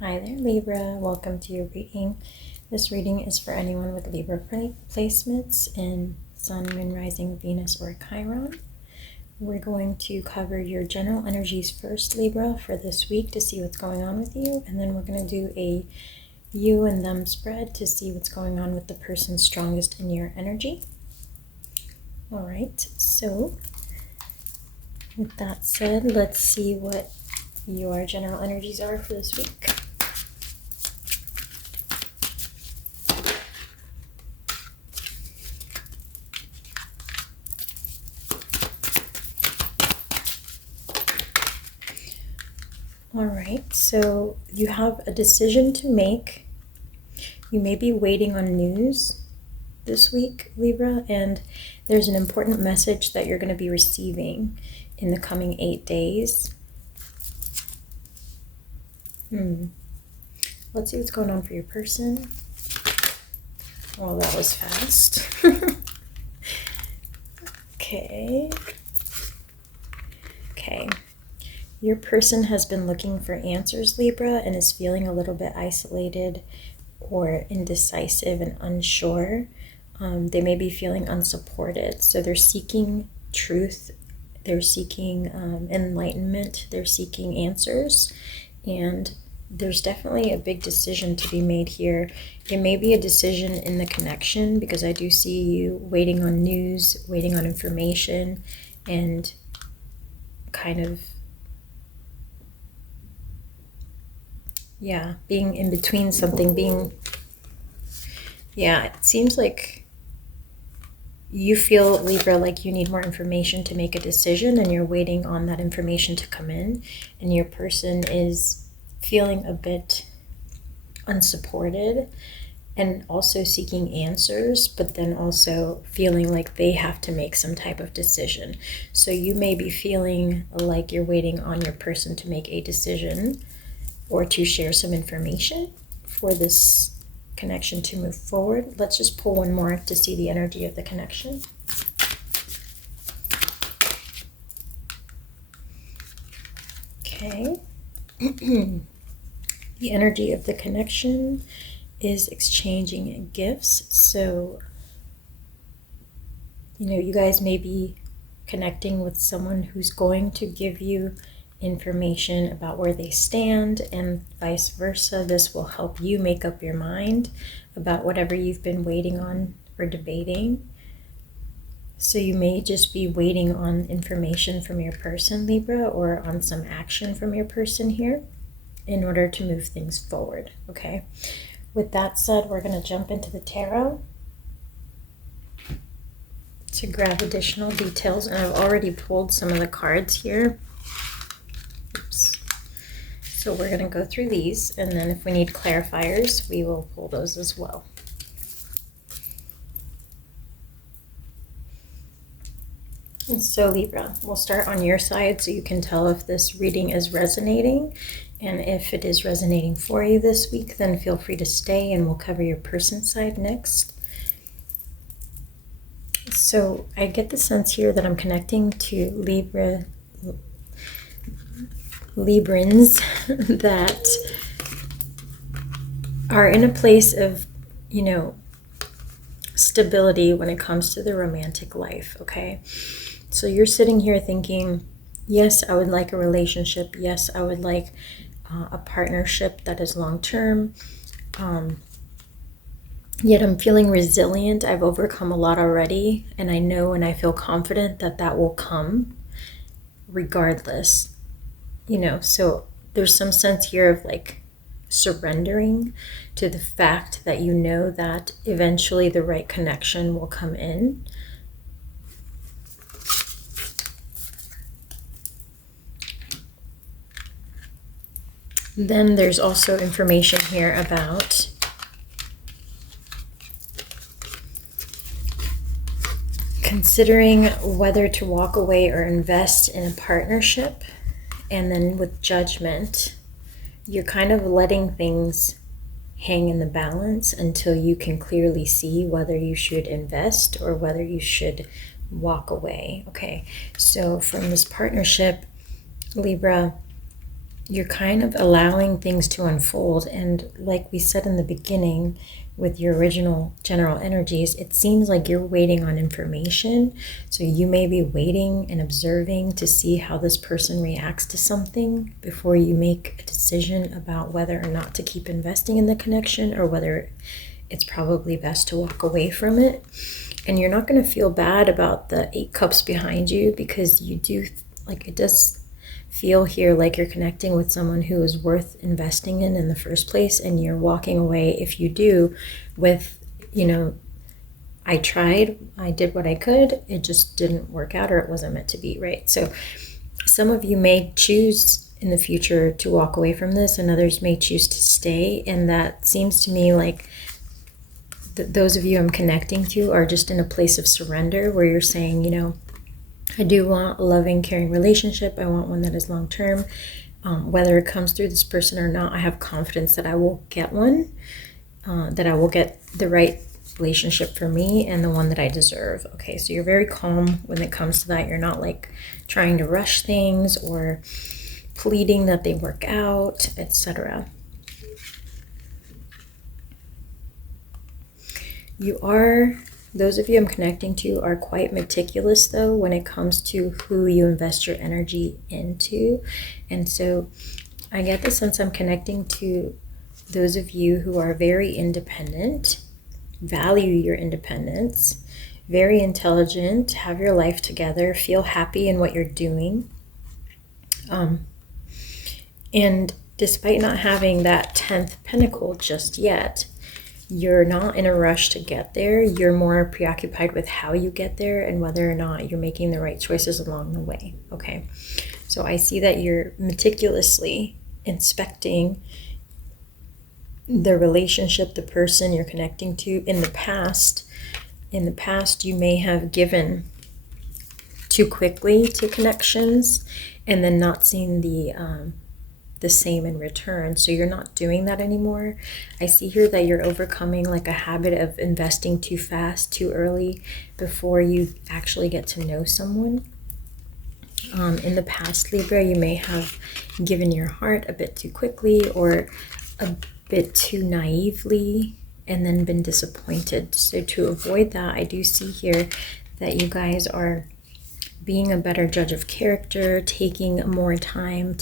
Hi there, Libra. Welcome to your reading. This reading is for anyone with Libra placements in Sun, Moon, Rising, Venus, or Chiron. We're going to cover your general energies first, Libra, for this week to see what's going on with you. And then we're going to do a you and them spread to see what's going on with the person strongest in your energy. All right, so with that said, let's see what your general energies are for this week. All right, so you have a decision to make. You may be waiting on news this week, Libra, and there's an important message that you're going to be receiving in the coming 8 days. Let's see what's going on for your person. Well, that was fast. Okay. Your person has been looking for answers, Libra, and is feeling a little bit isolated or indecisive and unsure. They may be feeling unsupported. So they're seeking truth. They're seeking enlightenment. They're seeking answers. And there's definitely a big decision to be made here. It may be a decision in the connection, because I do see you waiting on news, waiting on information, and kind of, being in between something, it seems like you feel, Libra, like you need more information to make a decision, and you're waiting on that information to come in, and your person is feeling a bit unsupported and also seeking answers, but then also feeling like they have to make some type of decision. So you may be feeling like you're waiting on your person to make a decision or to share some information for this connection to move forward. Let's just pull one more to see the energy of the connection. Okay. The energy of the connection is exchanging gifts. So, you guys may be connecting with someone who's going to give you information about where they stand, and vice versa. This will help you make up your mind about whatever you've been waiting on or debating. So you may just be waiting on information from your person, Libra, or on some action from your person here in order to move things forward, okay? With that said, we're going to jump into the tarot to grab additional details, and I've already pulled some of the cards here. So we're going to go through these, and then if we need clarifiers, we will pull those as well. And so Libra, we'll start on your side so you can tell if this reading is resonating. And if it is resonating for you this week, then feel free to stay, and we'll cover your person's side next. So I get the sense here that I'm connecting to Librans that are in a place of, stability when it comes to the romantic life, okay? So you're sitting here thinking, yes, I would like a relationship. Yes, I would like a partnership that is long-term. Yet I'm feeling resilient. I've overcome a lot already, and I know and I feel confident that that will come regardless. So there's some sense here of like surrendering to the fact that that eventually the right connection will come in. Then there's also information here about considering whether to walk away or invest in a partnership. And then with judgment, you're kind of letting things hang in the balance until you can clearly see whether you should invest or whether you should walk away. Okay, so from this partnership, Libra, you're kind of allowing things to unfold. And like we said in the beginning with your original general energies, it seems like you're waiting on information. So you may be waiting and observing to see how this person reacts to something before you make a decision about whether or not to keep investing in the connection, or whether it's probably best to walk away from it. And you're not going to feel bad about the 8 cups behind you, because you do, like, it does feel here like you're connecting with someone who is worth investing in the first place, and you're walking away, if you do, with, I tried, I did what I could, it just didn't work out, or it wasn't meant to be, right? So some of you may choose in the future to walk away from this, and others may choose to stay. And that seems to me like those of you I'm connecting to are just in a place of surrender, where you're saying, I do want a loving, caring relationship. I want one that is long-term. Whether it comes through this person or not, I have confidence that I will get one, that I will get the right relationship for me and the one that I deserve. Okay, so you're very calm when it comes to that. You're not like trying to rush things or pleading that they work out, etc. Those of you I'm connecting to are quite meticulous, though, when it comes to who you invest your energy into. And so I get the sense I'm connecting to those of you who are very independent, value your independence, very intelligent, have your life together, feel happy in what you're doing. And despite not having that 10th pentacle just yet, you're not in a rush to get there. You're more preoccupied with how you get there and whether or not you're making the right choices along the way. Okay, so I see that you're meticulously inspecting the relationship, the person you're connecting to. In the past, you may have given too quickly to connections and then not seen the same in return. So you're not doing that anymore. I see here that you're overcoming like a habit of investing too fast, too early, before you actually get to know someone. In the past, Libra, you may have given your heart a bit too quickly or a bit too naively and then been disappointed. So to avoid that, I do see here that you guys are being a better judge of character, taking your time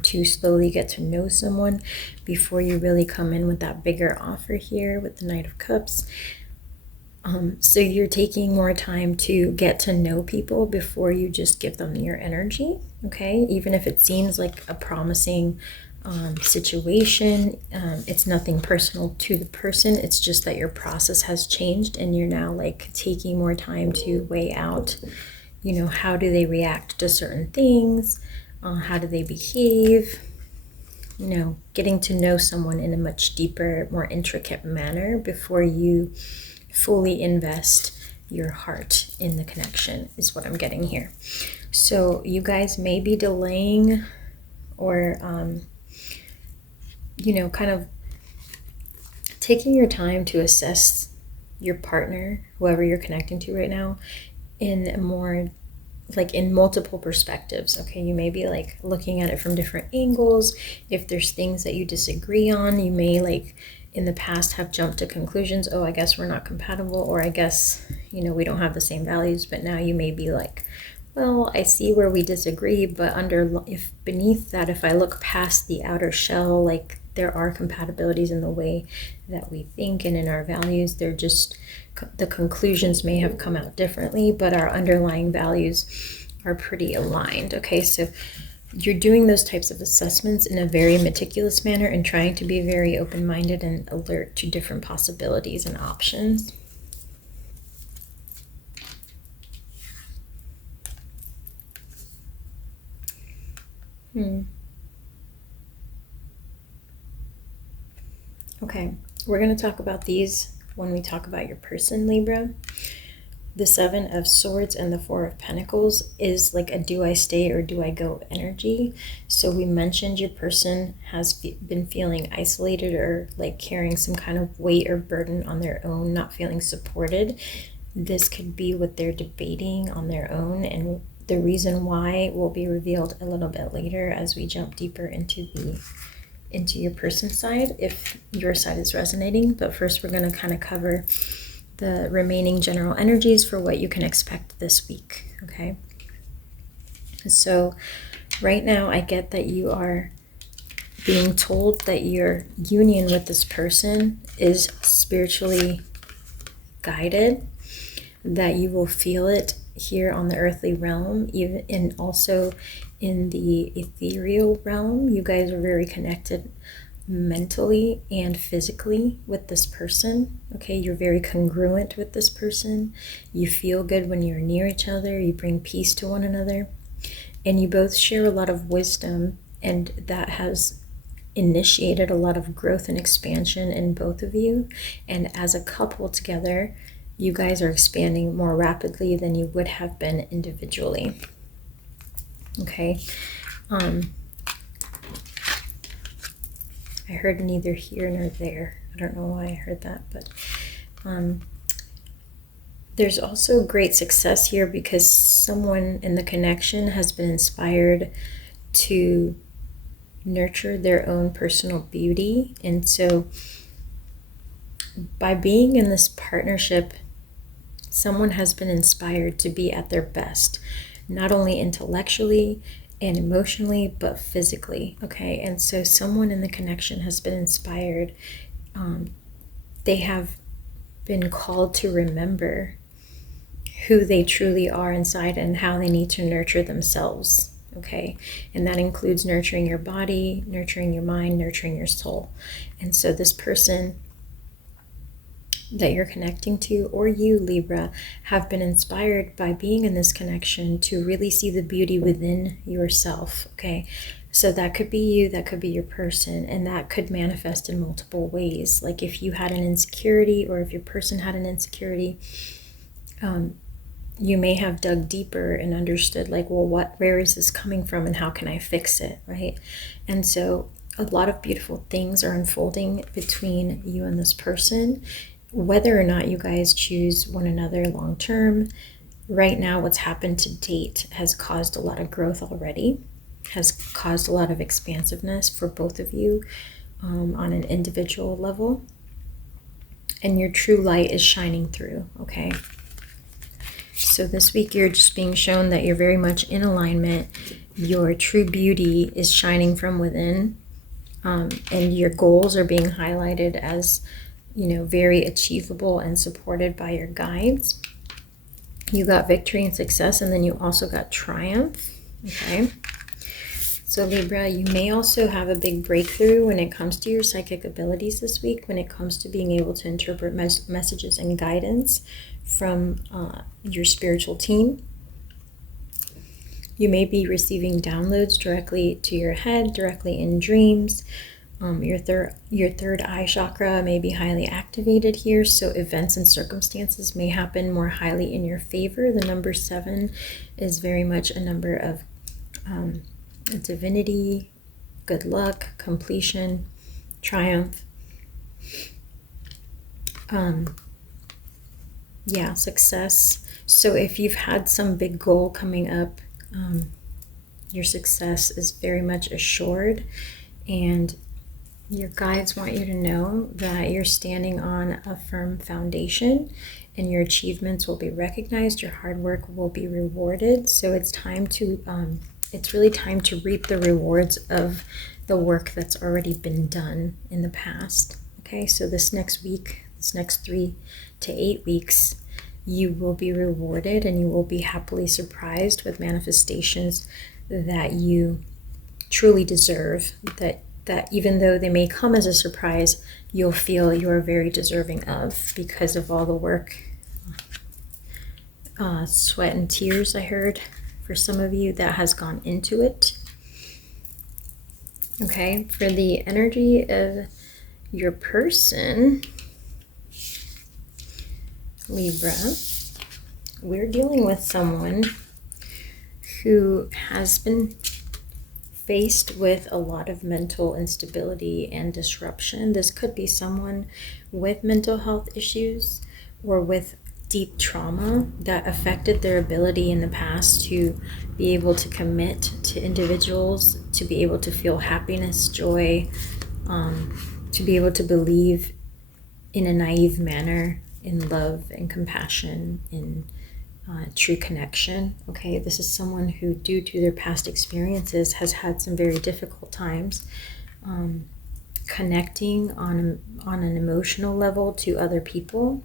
to slowly get to know someone before you really come in with that bigger offer here with the Knight of Cups. So you're taking more time to get to know people before you just give them your energy, okay? Even if it seems like a promising situation, it's nothing personal to the person. It's just that your process has changed and you're now like taking more time to weigh out, how do they react to certain things? How do they behave? Getting to know someone in a much deeper, more intricate manner before you fully invest your heart in the connection is what I'm getting here. So you guys may be delaying or, kind of taking your time to assess your partner, whoever you're connecting to right now, in more like in multiple perspectives. Okay, you may be like looking at it from different angles. If there's things that you disagree on, you may like in the past have jumped to conclusions. Oh, I guess we're not compatible, or I guess we don't have the same values. But now you may be like, well, I see where we disagree, but if beneath that, if I look past the outer shell, like there are compatibilities in the way that we think and in our values. They're just, the conclusions may have come out differently, but our underlying values are pretty aligned. Okay, so you're doing those types of assessments in a very meticulous manner and trying to be very open-minded and alert to different possibilities and options. Okay, we're going to talk about these when we talk about your person, Libra. The 7 of Swords and the 4 of Pentacles is like a do I stay or do I go energy. So we mentioned your person has been feeling isolated or like carrying some kind of weight or burden on their own, not feeling supported. This could be what they're debating on their own, and The reason why will be revealed a little bit later as we jump deeper into your person's side, if your side is resonating. But first, we're going to kind of cover the remaining general energies for what you can expect this week, okay? So right now, I get that you are being told that your union with this person is spiritually guided, that you will feel it here on the earthly realm, even and also in the ethereal realm. You guys are very connected mentally and physically with this person, okay? You're very congruent with this person. You feel good when you're near each other. You bring peace to one another, and you both share a lot of wisdom, and that has initiated a lot of growth and expansion in both of you. And as a couple together, you guys are expanding more rapidly than you would have been individually, okay? I heard neither here nor there. I don't know why I heard that, but there's also great success here because someone in the connection has been inspired to nurture their own personal beauty. And so by being in this partnership, someone has been inspired to be at their best, not only intellectually and emotionally, but physically, okay? And so someone in the connection has been inspired. They have been called to remember who they truly are inside and how they need to nurture themselves, okay? And that includes nurturing your body, nurturing your mind, nurturing your soul. And so this person that you're connecting to, or you, Libra, have been inspired by being in this connection to really see the beauty within yourself, okay? So that could be you, that could be your person, and that could manifest in multiple ways. Like if you had an insecurity, or if your person had an insecurity, you may have dug deeper and understood, like, well, where is this coming from and how can I fix it, right? And so a lot of beautiful things are unfolding between you and this person. Whether or not you guys choose one another long term, right now what's happened to date has caused a lot of growth already, has caused a lot of expansiveness for both of you on an individual level. And your true light is shining through, okay? So this week you're just being shown that you're very much in alignment. Your true beauty is shining from within, and your goals are being highlighted as, you know, very achievable and supported by your guides. You got victory and success, and then you also got triumph, okay? So Libra, you may also have a big breakthrough when it comes to your psychic abilities this week, when it comes to being able to interpret messages and guidance from your spiritual team. You may be receiving downloads directly to your head, directly in dreams. Your third eye chakra may be highly activated here, so events and circumstances may happen more highly in your favor. The number 7 is very much a number of divinity, good luck, completion, triumph. Yeah, success. So if you've had some big goal coming up, your success is very much assured, and your guides want you to know that you're standing on a firm foundation and your achievements will be recognized, your hard work will be rewarded. So it's time to, it's really time to reap the rewards of the work that's already been done in the past. Okay, so this next week, this next 3 to 8 weeks, you will be rewarded and you will be happily surprised with manifestations that you truly deserve, that even though they may come as a surprise, you'll feel you're very deserving of because of all the work, sweat and tears, I heard, for some of you, that has gone into it. Okay, for the energy of your person, Libra, we're dealing with someone who has been faced with a lot of mental instability and disruption. This could be someone with mental health issues or with deep trauma that affected their ability in the past to be able to commit to individuals, to be able to feel happiness, joy, to be able to believe in a naive manner in love and compassion, in true connection. Okay, this is someone who, due to their past experiences, has had some very difficult times connecting on an emotional level to other people.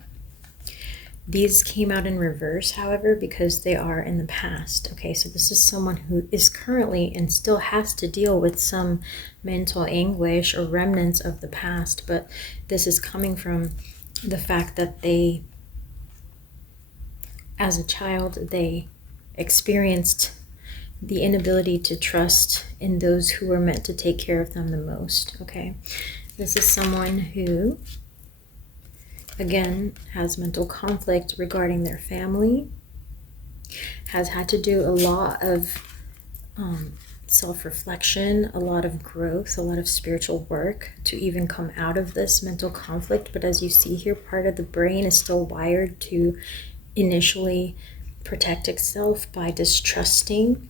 These came out in reverse, however, because they are in the past. Okay, so this is someone who is currently and still has to deal with some mental anguish or remnants of the past, but this is coming from the fact that they, as a child, they experienced the inability to trust in those who were meant to take care of them the most. Okay, this is someone who, again, has mental conflict regarding their family, has had to do a lot of self-reflection, a lot of growth, a lot of spiritual work to even come out of this mental conflict. But as you see here, part of the brain is still wired to initially protect itself by distrusting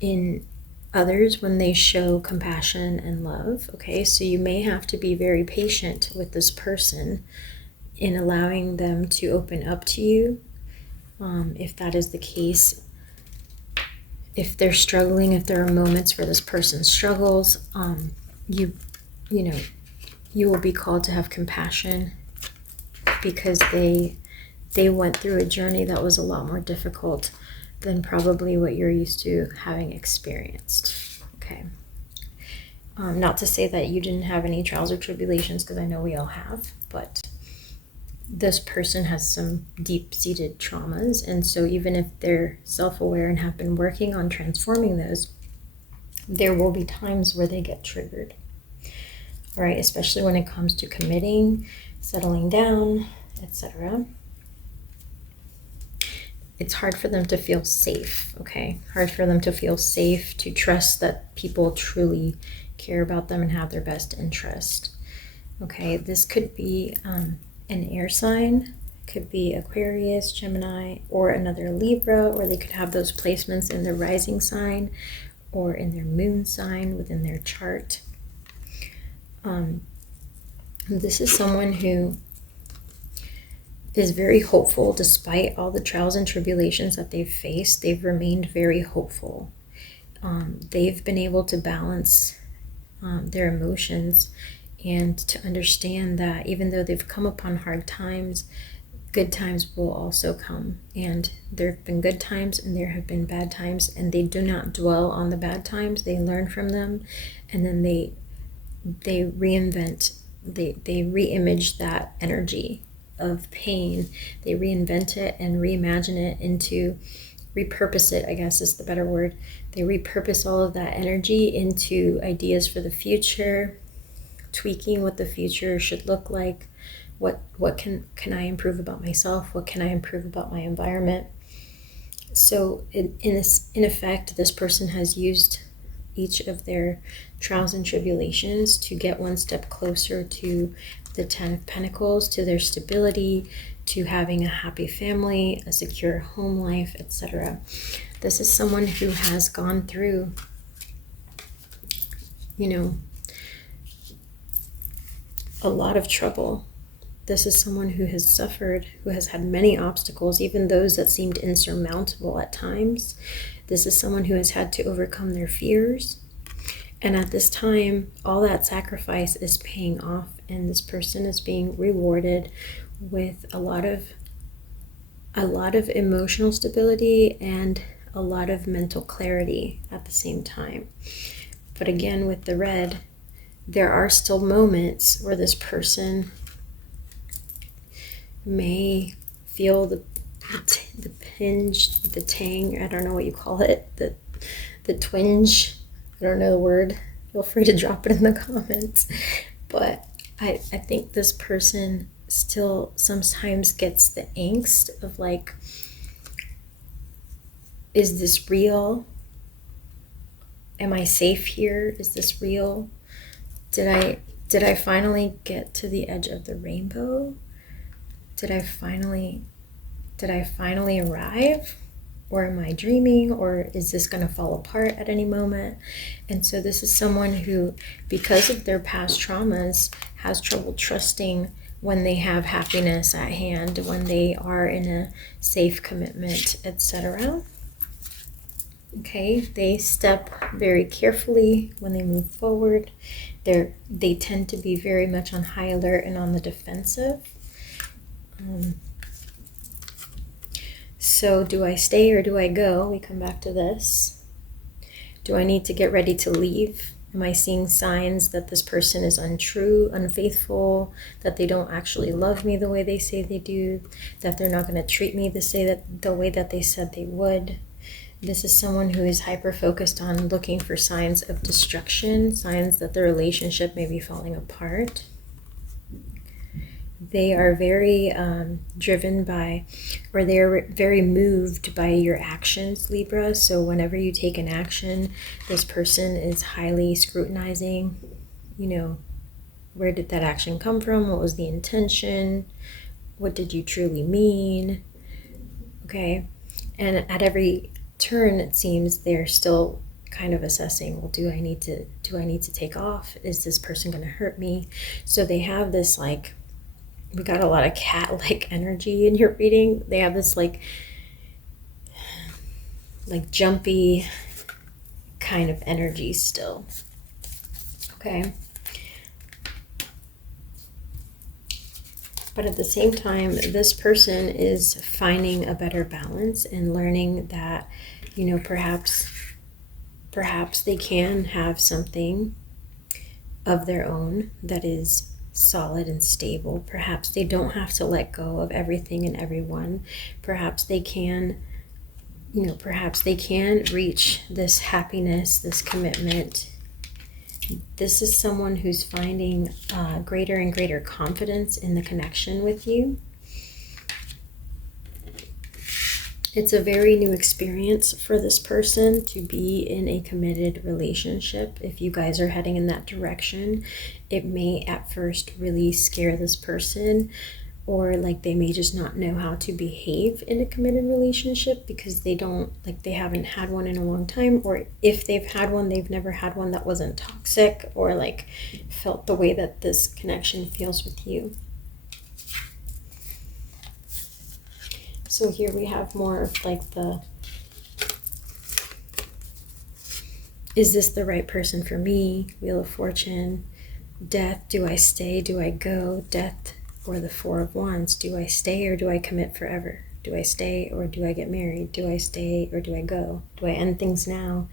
in others when they show compassion and love. Okay, so you may have to be very patient with this person in allowing them to open up to you. If that is the case, if they're struggling, if there are moments where this person struggles, you will be called to have compassion because they went through a journey that was a lot more difficult than probably what you're used to having experienced. Okay. Not to say that you didn't have any trials or tribulations, because I know we all have, but this person has some deep-seated traumas, and so even if they're self-aware and have been working on transforming those, there will be times where they get triggered. All right, especially when it comes to committing, settling down, etc. It's hard for them to feel safe, okay? Hard for them to feel safe, to trust that people truly care about them and have their best interest. Okay, this could be an air sign, could be Aquarius, Gemini, or another Libra, or they could have those placements in their rising sign or in their moon sign within their chart. This is someone who is very hopeful despite all the trials and tribulations that they've faced. They've remained very hopeful. They've been able to balance their emotions and to understand that even though they've come upon hard times, good times will also come. And there have been good times and there have been bad times, and they do not dwell on the bad times. They learn from them, and then they reinvent, they re-image that energy of pain. They reinvent it and reimagine it into, repurpose it, I guess is the better word. They repurpose all of that energy into ideas for the future, tweaking what the future should look like. What can I improve about myself? What can I improve about my environment? So in effect, this person has used each of their trials and tribulations to get one step closer to the 10 of Pentacles, to their stability, to having a happy family, a secure home life, etc. This is someone who has gone through, a lot of trouble. This is someone who has suffered, who has had many obstacles, even those that seemed insurmountable at times. This is someone who has had to overcome their fears. And at this time, all that sacrifice is paying off, and this person is being rewarded with a lot of emotional stability and a lot of mental clarity at the same time. But again, with the red, there are still moments where this person may feel the pinch, the tang, I don't know what you call it, the twinge, I don't know the word. Feel free to drop it in the comments. But I think this person still sometimes gets the angst of like, is this real? Am I safe here? Is this real? Did I finally get to the edge of the rainbow? Did I finally Did I finally arrive? Or am I dreaming? Or is this going to fall apart at any moment? And so this is someone who, because of their past traumas, has trouble trusting when they have happiness at hand, when they are in a safe commitment, etc. Okay, they step very carefully when they move forward. They tend to be very much on high alert and on the defensive. So do I stay or do I go? We come back to this. Do I need to get ready to leave? Am I seeing signs that this person is untrue, unfaithful, that they don't actually love me the way they say they do, that they're not going to treat me the way that they said they would? This is someone who is hyper-focused on looking for signs of destruction, signs that the relationship may be falling apart. They are very driven by, or they're very moved by your actions, Libra. So whenever you take an action, this person is highly scrutinizing, where did that action come from? What was the intention? What did you truly mean? Okay. And at every turn, it seems they're still kind of assessing, well, do I need to take off? Is this person going to hurt me? So they have this we got a lot of cat-like energy in your reading. They have this like jumpy kind of energy still. Okay. But at the same time, this person is finding a better balance and learning that, perhaps they can have something of their own that is solid and stable. Perhaps they don't have to let go of everything and everyone. Perhaps they can, reach this happiness, this commitment. This is someone who's finding greater and greater confidence in the connection with you. It's a very new experience for this person to be in a committed relationship. If you guys are heading in that direction, it may at first really scare this person, or they may just not know how to behave in a committed relationship because they haven't had one in a long time, or if they've had one, they've never had one that wasn't toxic or felt the way that this connection feels with you. So here we have more of is this the right person for me? Wheel of Fortune, Death, do I stay, do I go? Death, or the Four of Wands, do I stay or do I commit forever? Do I stay or do I get married? Do I stay or do I go? Do I end things now?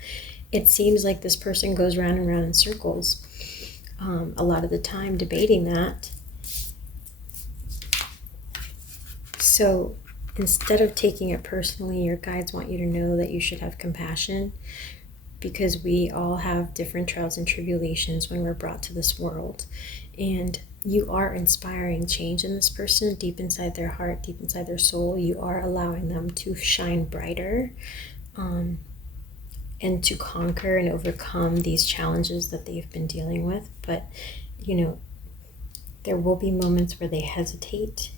It seems like this person goes round and round in circles a lot of the time, debating that. So instead of taking it personally, your guides want you to know that you should have compassion, because we all have different trials and tribulations when we're brought to this world. And you are inspiring change in this person deep inside their heart, deep inside their soul. You are allowing them to shine brighter and to conquer and overcome these challenges that they've been dealing with. But, there will be moments where they hesitate.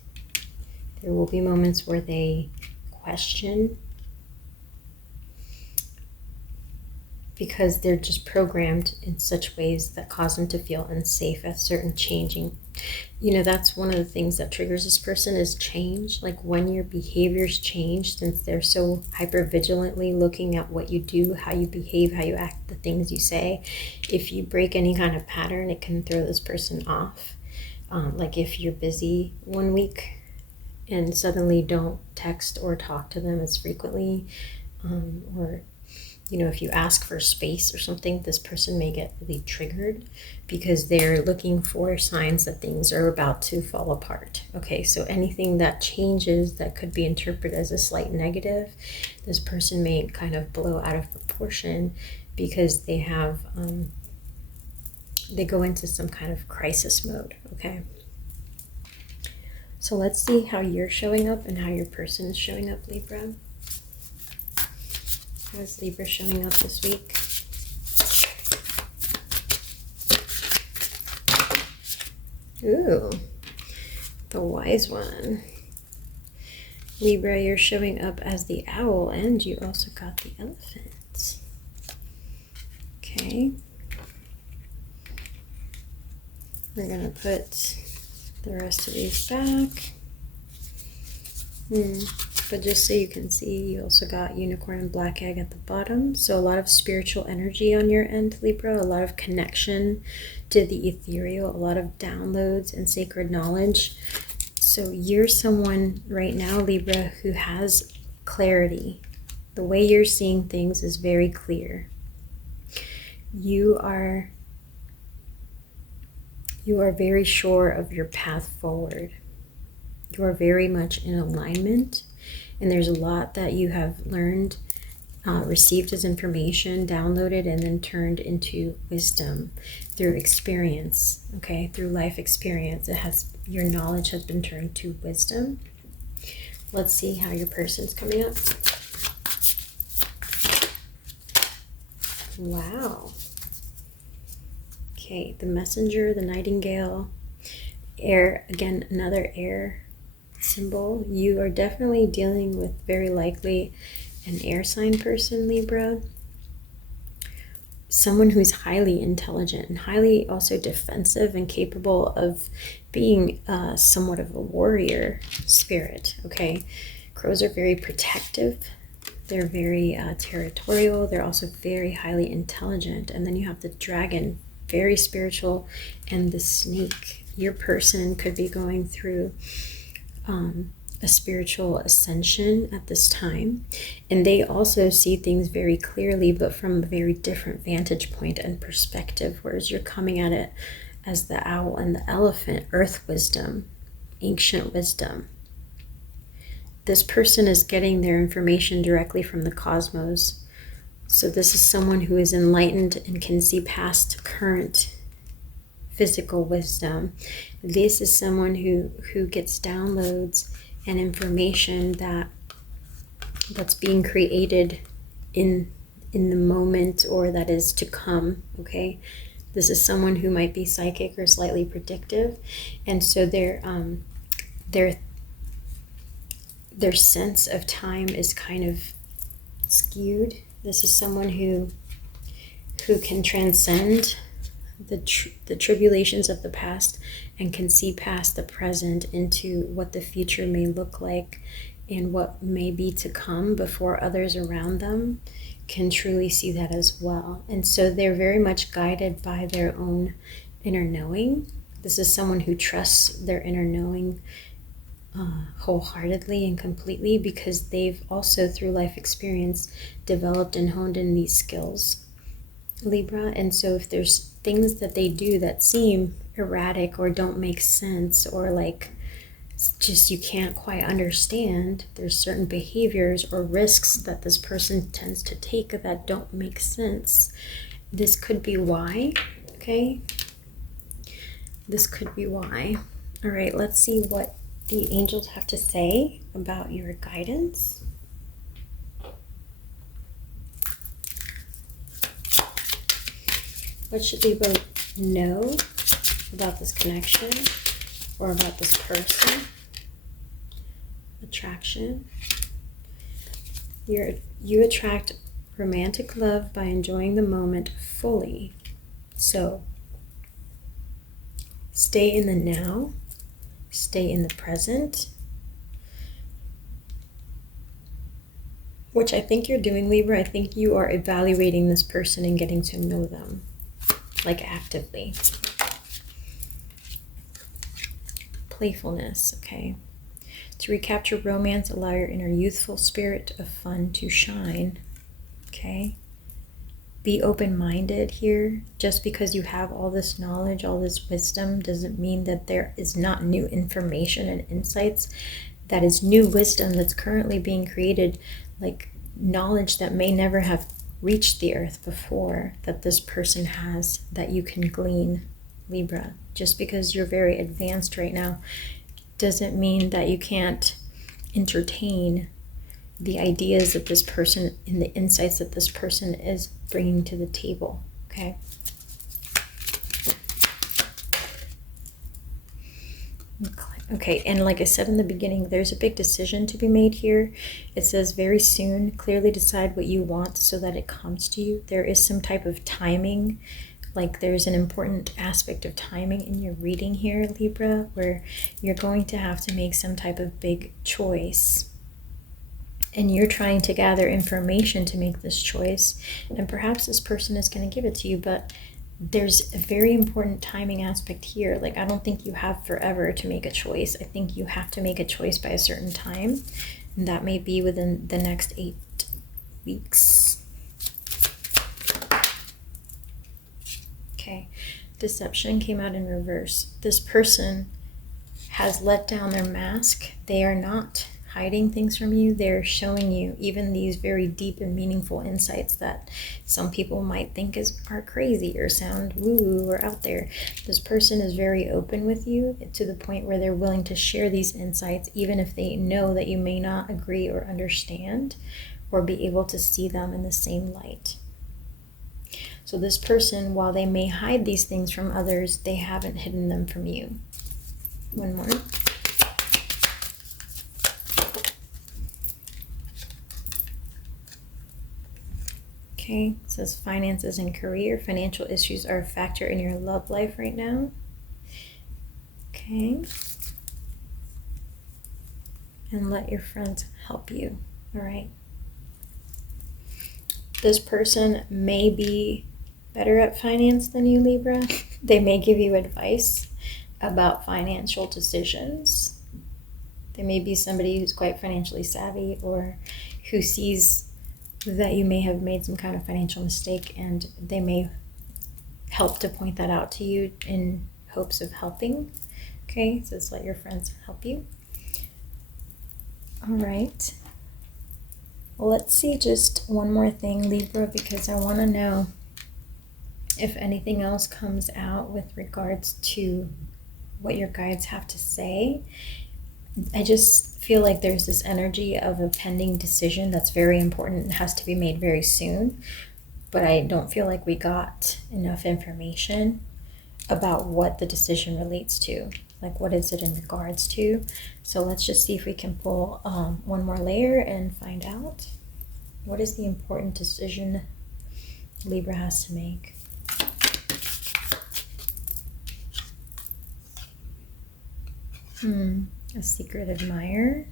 There will be moments where they question, because they're just programmed in such ways that cause them to feel unsafe at certain changing. That's one of the things that triggers this person is change. When your behaviors change, since they're so hyper vigilantly looking at what you do, how you behave, how you act, the things you say. If you break any kind of pattern, it can throw this person off. If you're busy one week and suddenly don't text or talk to them as frequently, or if you ask for space or something, this person may get really triggered because they're looking for signs that things are about to fall apart. Okay, so anything that changes that could be interpreted as a slight negative, this person may kind of blow out of proportion because they have, they go into some kind of crisis mode, okay? So let's see how you're showing up and how your person is showing up, Libra. How is Libra showing up this week? Ooh, the Wise One. Libra, you're showing up as the owl, and you also got the elephant. Okay. We're going to put the rest of these back. But just so you can see, you also got unicorn and black egg at the bottom. So a lot of spiritual energy on your end, Libra. A lot of connection to the ethereal. A lot of downloads and sacred knowledge. So you're someone right now, Libra, who has clarity. The way you're seeing things is very clear. You are very sure of your path forward. You are very much in alignment, and there's a lot that you have learned, received as information, downloaded, and then turned into wisdom through experience, okay? Through life experience. Your knowledge has been turned to wisdom. Let's see how your person's coming up. Wow. Okay, the messenger, the nightingale, air, again, another air symbol. You are definitely dealing with very likely an air sign person, Libra. Someone who's highly intelligent and highly also defensive and capable of being somewhat of a warrior spirit, okay? Crows are very protective. They're very territorial. They're also very highly intelligent. And then you have the dragon, very spiritual, and the snake. Your person could be going through a spiritual ascension at this time, and they also see things very clearly, but from a very different vantage point and perspective, whereas you're coming at it as the owl and the elephant, earth wisdom, ancient wisdom. This person is getting their information directly from the cosmos. So this is someone who is enlightened and can see past current physical wisdom. This is someone who gets downloads and information that's being created in the moment, or that is to come, okay? This is someone who might be psychic or slightly predictive, and so their sense of time is kind of skewed. This is someone who can transcend the tribulations of the past and can see past the present into what the future may look like and what may be to come before others around them can truly see that as well. And so they're very much guided by their own inner knowing. This is someone who trusts their inner knowing wholeheartedly and completely, because they've also, through life experience, developed and honed in these skills, Libra. And so if there's things that they do that seem erratic or don't make sense, or like just you can't quite understand, there's certain behaviors or risks that this person tends to take that don't make sense. This could be why, okay? This could be why. All right, let's see what the angels have to say about your guidance. What should we both know about this connection or about this person? Attraction. You attract romantic love by enjoying the moment fully. So stay in the now, stay in the present, which I think you're doing, Libra. I think you are evaluating this person and getting to know them, like actively. Playfulness, okay? To recapture romance, allow your inner youthful spirit of fun to shine, okay? Be open-minded here. Just because you have all this knowledge, all this wisdom, doesn't mean that there is not new information and insights. That is new wisdom that's currently being created, like knowledge that may never have reached the earth before, that this person has, that you can glean, Libra. Just because you're very advanced right now doesn't mean that you can't entertain the ideas that this person and the insights that this person is bringing to the table, okay? Okay, and like I said in the beginning, there's a big decision to be made here. It says very soon, clearly decide what you want so that it comes to you. There is some type of timing, like there's an important aspect of timing in your reading here, Libra, where you're going to have to make some type of big choice. And you're trying to gather information to make this choice. And perhaps this person is going to give it to you, but there's a very important timing aspect here. Like, I don't think you have forever to make a choice. I think you have to make a choice by a certain time. And that may be within the next 8 weeks. Okay. Deception came out in reverse. This person has let down their mask. They are not hiding things from you. They're showing you even these very deep and meaningful insights that some people might think are crazy or sound woo-woo or out there. This person is very open with you to the point where they're willing to share these insights even if they know that you may not agree or understand or be able to see them in the same light. So this person, while they may hide these things from others, they haven't hidden them from you. One more. Okay, it says finances and career. Financial issues are a factor in your love life right now. Okay. And let your friends help you. All right. This person may be better at finance than you, Libra. They may give you advice about financial decisions. They may be somebody who's quite financially savvy or who sees that you may have made some kind of financial mistake, and they may help to point that out to you in hopes of helping. Okay, so just let your friends help you. All right. Well, let's see just one more thing, Libra, because I want to know if anything else comes out with regards to what your guides have to say. I just feel like there's this energy of a pending decision that's very important and has to be made very soon, but I don't feel like we got enough information about what the decision relates to. Like, what is it in regards to? So let's just see if we can pull one more layer and find out what is the important decision Libra has to make. A secret admirer.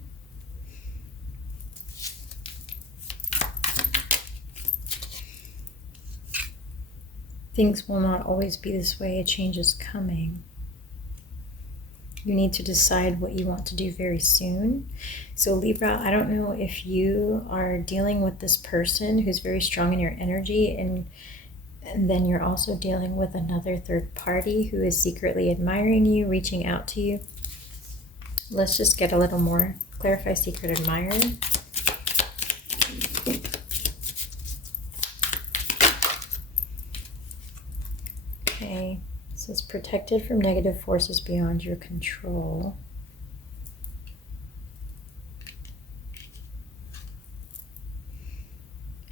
Things will not always be this way. A change is coming. You need to decide what you want to do very soon. So Libra, I don't know if you are dealing with this person who's very strong in your energy, and then you're also dealing with another third party who is secretly admiring you, reaching out to you. Let's just get a little more. Clarify secret admirer. Okay, it says protected from negative forces beyond your control.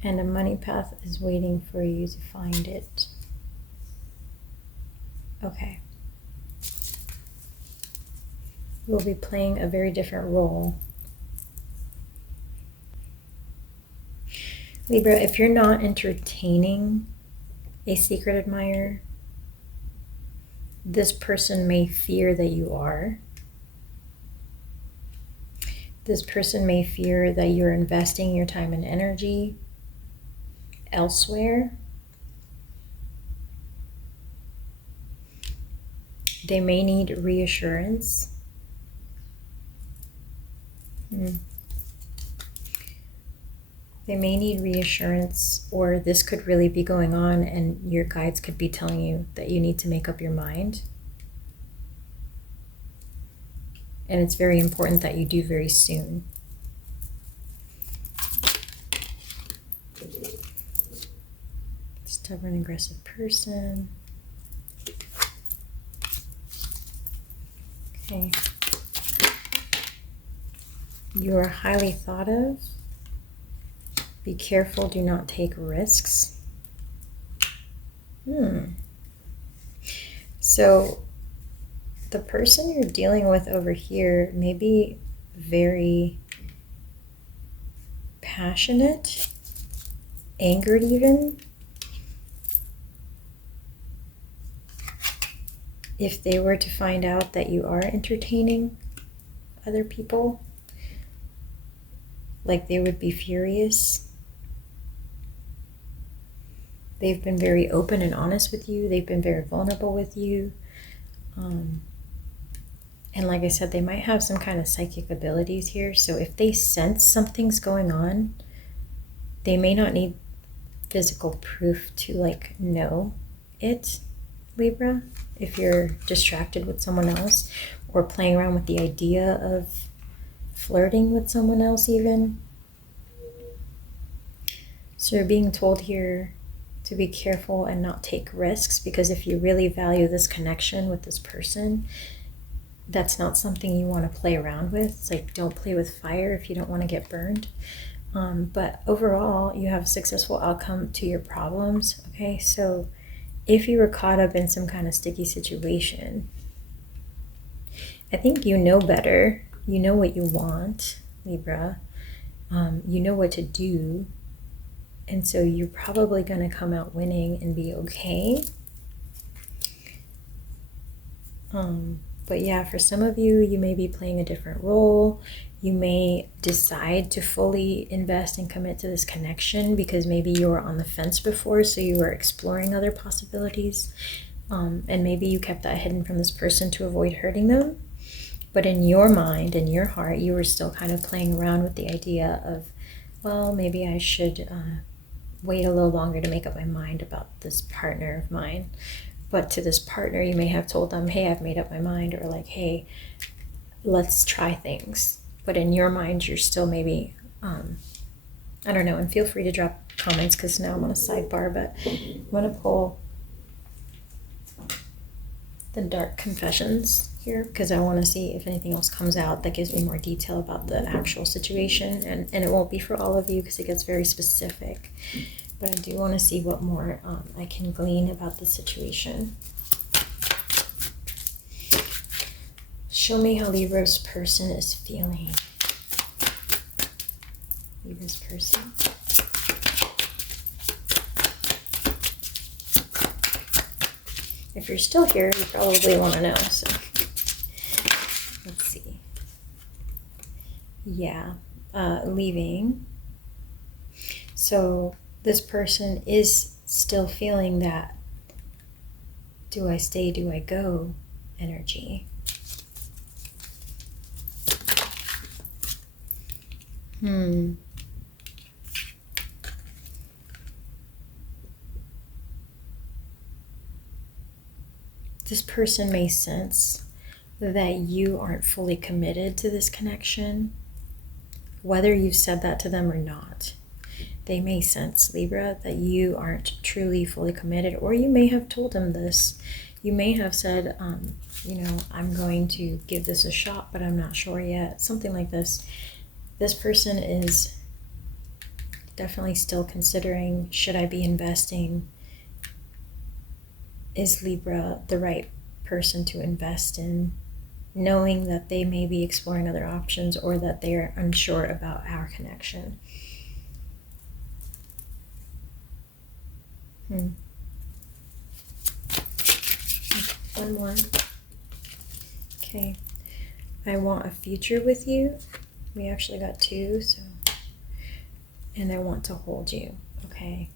And a money path is waiting for you to find it. Okay. You'll be playing a very different role. Libra, if you're not entertaining a secret admirer, this person may fear that you are. This person may fear that you're investing your time and energy elsewhere. They may need reassurance. They may need reassurance, or this could really be going on and your guides could be telling you that you need to make up your mind. And it's very important that you do very soon. Stubborn, aggressive person. Okay. You are highly thought of. Be careful, do not take risks. So the person you're dealing with over here may be very passionate, angered even. If they were to find out that you are entertaining other people, like they would be furious. They've been very open and honest with you. They've been very vulnerable with you. And like I said, they might have some kind of psychic abilities here. So if they sense something's going on, they may not need physical proof to like know it, Libra. If you're distracted with someone else or playing around with the idea of flirting with someone else even. So you're being told here to be careful and not take risks, because if you really value this connection with this person, that's not something you want to play around with. It's like, don't play with fire if you don't want to get burned. But overall, you have a successful outcome to your problems, okay? So if you were caught up in some kind of sticky situation, I think you know better. You know what you want, Libra. You know what to do. And so you're probably going to come out winning and be okay. But yeah, for some of you, you may be playing a different role. You may decide to fully invest and commit to this connection because maybe you were on the fence before, so you were exploring other possibilities. And maybe you kept that hidden from this person to avoid hurting them. But in your mind, in your heart, you were still kind of playing around with the idea of, well, maybe I should wait a little longer to make up my mind about this partner of mine. But to this partner, you may have told them, hey, I've made up my mind, or like, hey, let's try things. But in your mind, you're still maybe, I don't know, and feel free to drop comments because now I'm on a sidebar, but I'm going to pull the dark confessions here because I want to see if anything else comes out that gives me more detail about the actual situation. And it won't be for all of you because it gets very specific. But I do want to see what more I can glean about the situation. Show me how Libra's person is feeling. Libra's person. If you're still here, you probably want to know. So let's see. Yeah, leaving. So this person is still feeling that do I stay, do I go energy. This person may sense that you aren't fully committed to this connection, whether you've said that to them or not. They may sense, Libra, that you aren't truly fully committed, or you may have told them this. You may have said, I'm going to give this a shot, but I'm not sure yet. Something like this. This person is definitely still considering, should I be investing? Is Libra the right person to invest in? Knowing that they may be exploring other options or that they are unsure about our connection. One more. Okay. I want a future with you. We actually got two, so. And I want to hold you. Okay.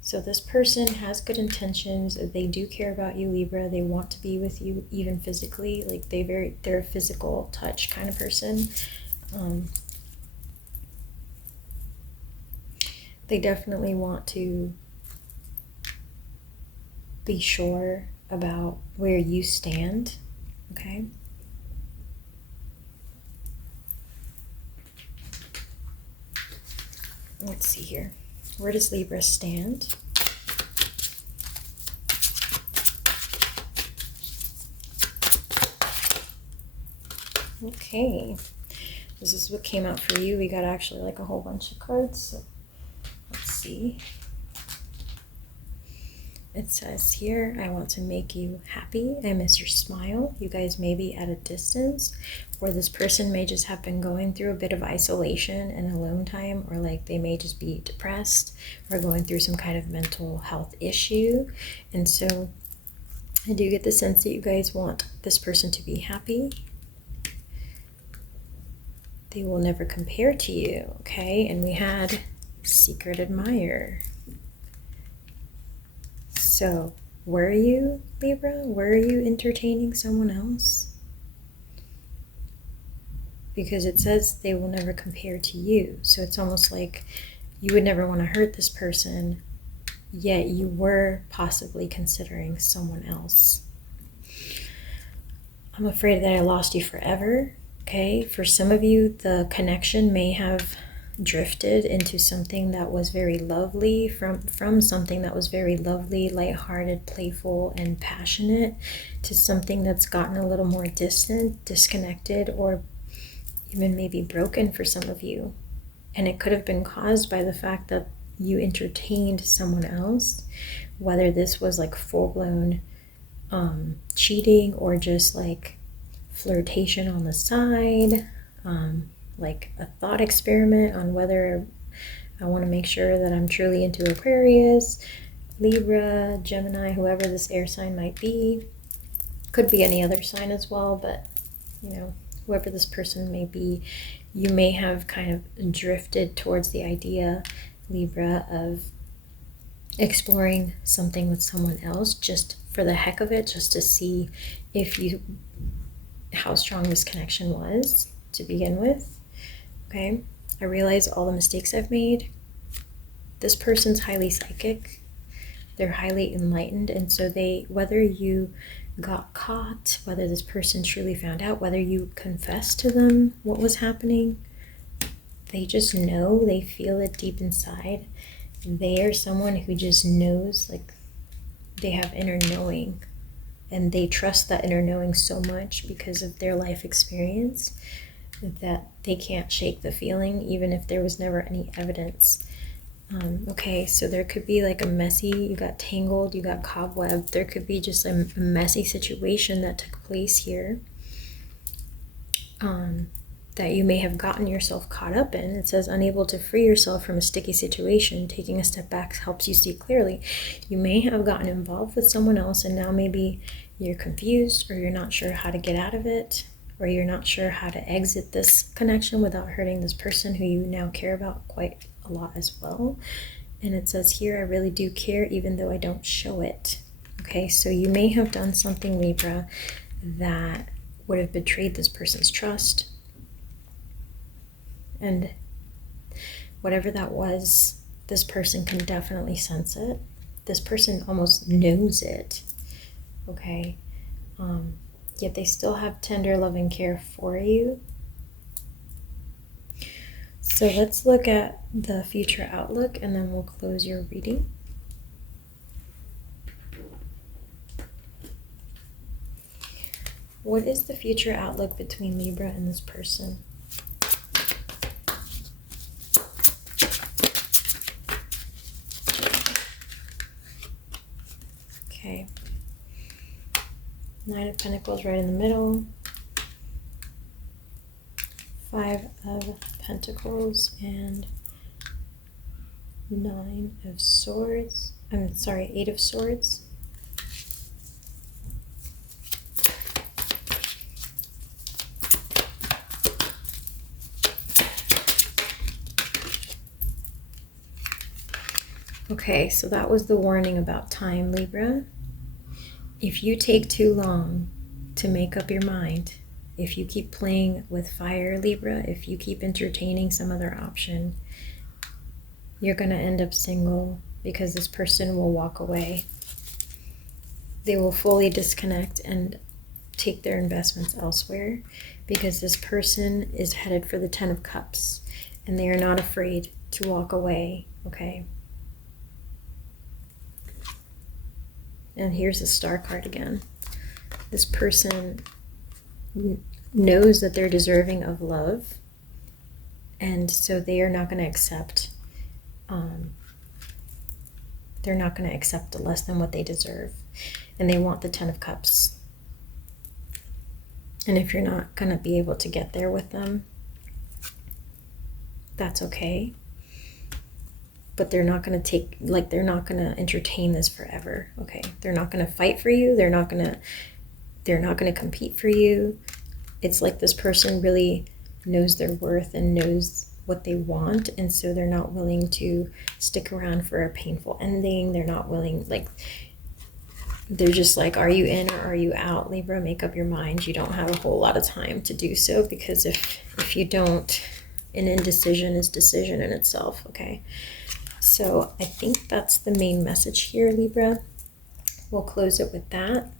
So this person has good intentions. They do care about you, Libra. They want to be with you even physically. Like they're a physical touch kind of person. They definitely want to be sure about where you stand, okay? Let's see here. Where does Libra stand? Okay. This is what came out for you. We got actually like a whole bunch of cards. So let's see. It says here, I want to make you happy. I miss your smile. You guys may be at a distance, or this person may just have been going through a bit of isolation and alone time, or like they may just be depressed or going through some kind of mental health issue. And so I do get the sense that you guys want this person to be happy. They will never compare to you, okay? And we had secret admirer. So, were you, Libra? Were you entertaining someone else? Because it says they will never compare to you. So it's almost like you would never want to hurt this person, yet you were possibly considering someone else. I'm afraid that I lost you forever, okay? For some of you, the connection may have drifted into something that was very lovely, from something that was very lovely, lighthearted, playful, and passionate, to something that's gotten a little more distant, disconnected, or even maybe broken for some of you. And it could have been caused by the fact that you entertained someone else, whether this was like full-blown cheating or just like flirtation on the side, like a thought experiment on whether I want to make sure that I'm truly into Aquarius, Libra, Gemini, whoever this air sign might be. Could be any other sign as well, but you know, whoever this person may be, you may have kind of drifted towards the idea, Libra, of exploring something with someone else just for the heck of it, just to see how strong this connection was to begin with. Okay, I realize all the mistakes I've made. This person's highly psychic. They're highly enlightened, and so whether you got caught, whether this person truly found out, whether you confessed to them what was happening, they just know, they feel it deep inside. They are someone who just knows, like they have inner knowing, and they trust that inner knowing so much because of their life experience that they can't shake the feeling, even if there was never any evidence. Okay, so there could be like you got tangled, you got cobwebbed. There could be just a messy situation that took place here that you may have gotten yourself caught up in. It says, unable to free yourself from a sticky situation, taking a step back helps you see clearly. You may have gotten involved with someone else, and now maybe you're confused, or you're not sure how to get out of it, or you're not sure how to exit this connection without hurting this person who you now care about quite a lot as well. And it says here, I really do care even though I don't show it. Okay, so you may have done something, Libra, that would have betrayed this person's trust. And whatever that was, this person can definitely sense it. This person almost knows it. Okay, yet they still have tender, loving care for you. So let's look at the future outlook, and then we'll close your reading. What is the future outlook between Libra and this person? Okay. Nine of Pentacles right in the middle. Five of Pentacles and Nine of Swords. Eight of Swords. Okay, so that was the warning about time, Libra. If you take too long to make up your mind, if you keep playing with fire, Libra, if you keep entertaining some other option, you're going to end up single, because this person will walk away. They will fully disconnect and take their investments elsewhere, because this person is headed for the 10 of Cups, and they are not afraid to walk away, okay? And here's the Star card again. This person knows that they're deserving of love, and so they are not going to accept They're not going to accept less than what they deserve. And they want the 10 of Cups. And if you're not going to be able to get there with them, that's okay. But they're not going to they're not going to entertain this forever, okay? They're not going to fight for you. They're not going to compete for you. It's like this person really knows their worth and knows what they want, and so they're not willing to stick around for a painful ending. They're not willing, like, they're just like, are you in or are you out? Libra, make up your mind. You don't have a whole lot of time to do so, because if you don't, an indecision is decision in itself, okay? So I think that's the main message here, Libra. We'll close it with that.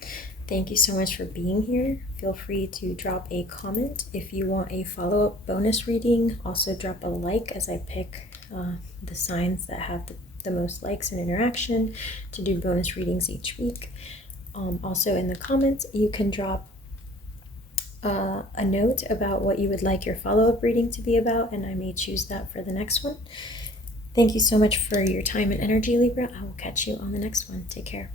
Thank you so much for being here. Feel free to drop a comment. If you want a follow-up bonus reading, also drop a like as I pick the signs that have the most likes and interaction to do bonus readings each week. Also in the comments, you can drop a note about what you would like your follow-up reading to be about, and I may choose that for the next one. Thank you so much for your time and energy, Libra. I will catch you on the next one. Take care.